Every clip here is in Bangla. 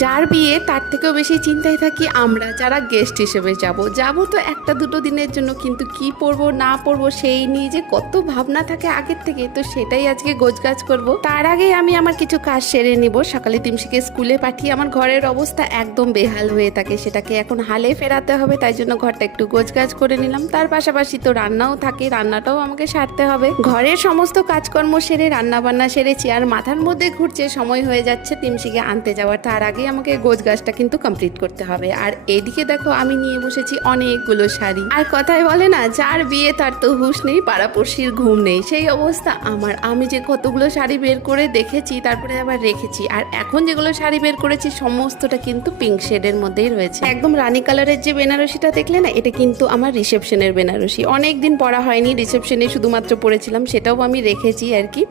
যার বিয়ে তার থেকেও বেশি চিন্তায় থাকি আমরা যারা গেস্ট হিসেবে যাব তো একটা দুটো দিনের জন্য, কিন্তু কি পরবো না পরবো সেই নিয়ে যে কত ভাবনা থাকে আগের থেকে, তো সেটাই আজকে গোছগাছ করব। তার আগে আমি আমার কিছু কাজ সেরে নিব। সকালে তিমশিকে স্কুলে পাঠিয়ে আমার ঘরের অবস্থা একদম বেহাল হয়ে থাকে, সেটাকে এখন হালে ফেরাতে হবে, তাই জন্য ঘরটা একটু গোছগাছ করে নিলাম। তার পাশাপাশি তো রান্নাও থাকে, রান্নাটাও আমাকে সারতে হবে। ঘরের সমস্ত কাজকর্ম সেরে রান্না বান্না সেরেছি, আর মাথার মধ্যে ঘুরছে সময় হয়ে যাচ্ছে তিমশিকে আনতে যাওয়ার। তার আগে আমাকে গোছগাছটা কিন্তু কমপ্লিট করতে হবে। আর এদিকে দেখো আমি নিয়ে বসেছি অনেকগুলো শাড়ি। আর কথায় বলে না, যার বিয়ে তার তো হুঁশ নেই, পাড়াপড়শির ঘুম নেই, সেই অবস্থা আমার। আমি যে কতগুলো শাড়ি বের করে দেখেছি, তারপরে আবার রেখেছি। আর এখন যেগুলো শাড়ি বের করেছি সমস্তটা কিন্তু পিঙ্ক শেডের মধ্যেই রয়েছে। একদম রানী কালারের যে বেনারসিটা দেখলে না, এটা কিন্তু আমার রিসেপশনের বেনারসি। অনেকদিন পরা হয়নি, রিসেপশনে শুধুমাত্র পরেছিলাম, সেটাও আমি রেখেছি আর কি।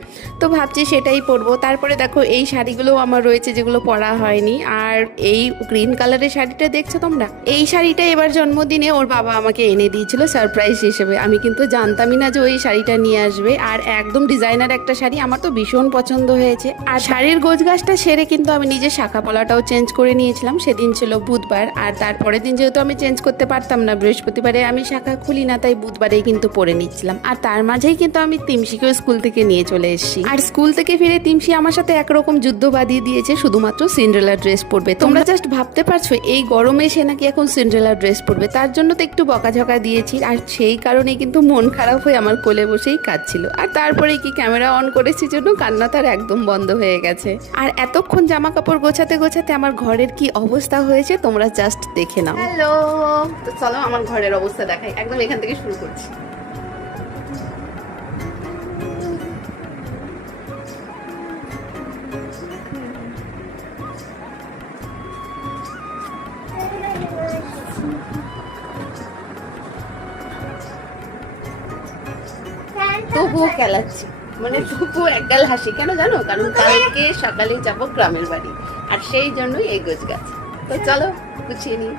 তো ভাবছি সেটাই পরবো। তারপরে দেখো এই শাড়িগুলোও আমার রয়েছে যেগুলো পরা হয়নি। আর এই গ্রিন কালারের শাড়িটা দেখছো তোমরা, এই শাড়িটা এবার জন্মদিনে ওর বাবা আমাকে এনে দিয়েছিল সারপ্রাইজ হিসেবে। আমি কিন্তু জানতামই না যে ওই শাড়িটা নিয়ে আসবে। আর একদম ডিজাইনার একটা শাড়ি, আমার তো ভীষণ পছন্দ হয়েছে। আর শাড়ির গোছগাছটা সেরে কিন্তু আমি নিজের শাখা পলাটাও চেঞ্জ করে নিয়েছিলাম। সেদিন ছিল বুধবার, আর তারপরের দিন যেহেতু আমি চেঞ্জ করতে পারতাম না, বৃহস্পতিবারে আমি শাখা খুলি না, তাই বুধবারেই কিন্তু পরে নিচ্ছিলাম। আর তার মাঝেই কিন্তু আমি তিমশিকেও স্কুল থেকে নিয়ে চলে এসেছি। আর স্কুল থেকে ফিরে তিমশি আমার সাথে একরকম যুদ্ধ বাঁধিয়ে দিয়েছে, শুধুমাত্র সিন্ড্রেলা ড্রেস পরবে। তোমরা জাস্ট ভাবতে পারছো এই গরমে সে নাকি এখন সিন্ড্রেলা ড্রেস পরবে, তার জন্য তো একটু বকাঝকা দিয়েছি। আর সেই কারণেই কিন্তু মন খারাপ হয়ে আমার কোলে বসেই কাঁদছিল। আর তারপরে কি ক্যামেরা অন করেছি জন্য কান্না তার একদম বন্ধ হয়ে গেছে। আর এতক্ষণ জামা কাপড় গোছাতে গোছাতে আমার ঘরের কি অবস্থা হয়েছে তোমরা জাস্ট দেখে নাও। হ্যালো, তো চলো আমার ঘরের অবস্থা দেখাই, একদম এখান থেকে শুরু করছি। তবুও খেলাচ্ছি, মানে তবুও একগাল হাসি। কেন জানো? কারণ কালকে সকালে যাবো গ্রামের বাড়ি, আর সেই জন্যই এই গোছগাছ। তো চলো গুছিয়ে নিই।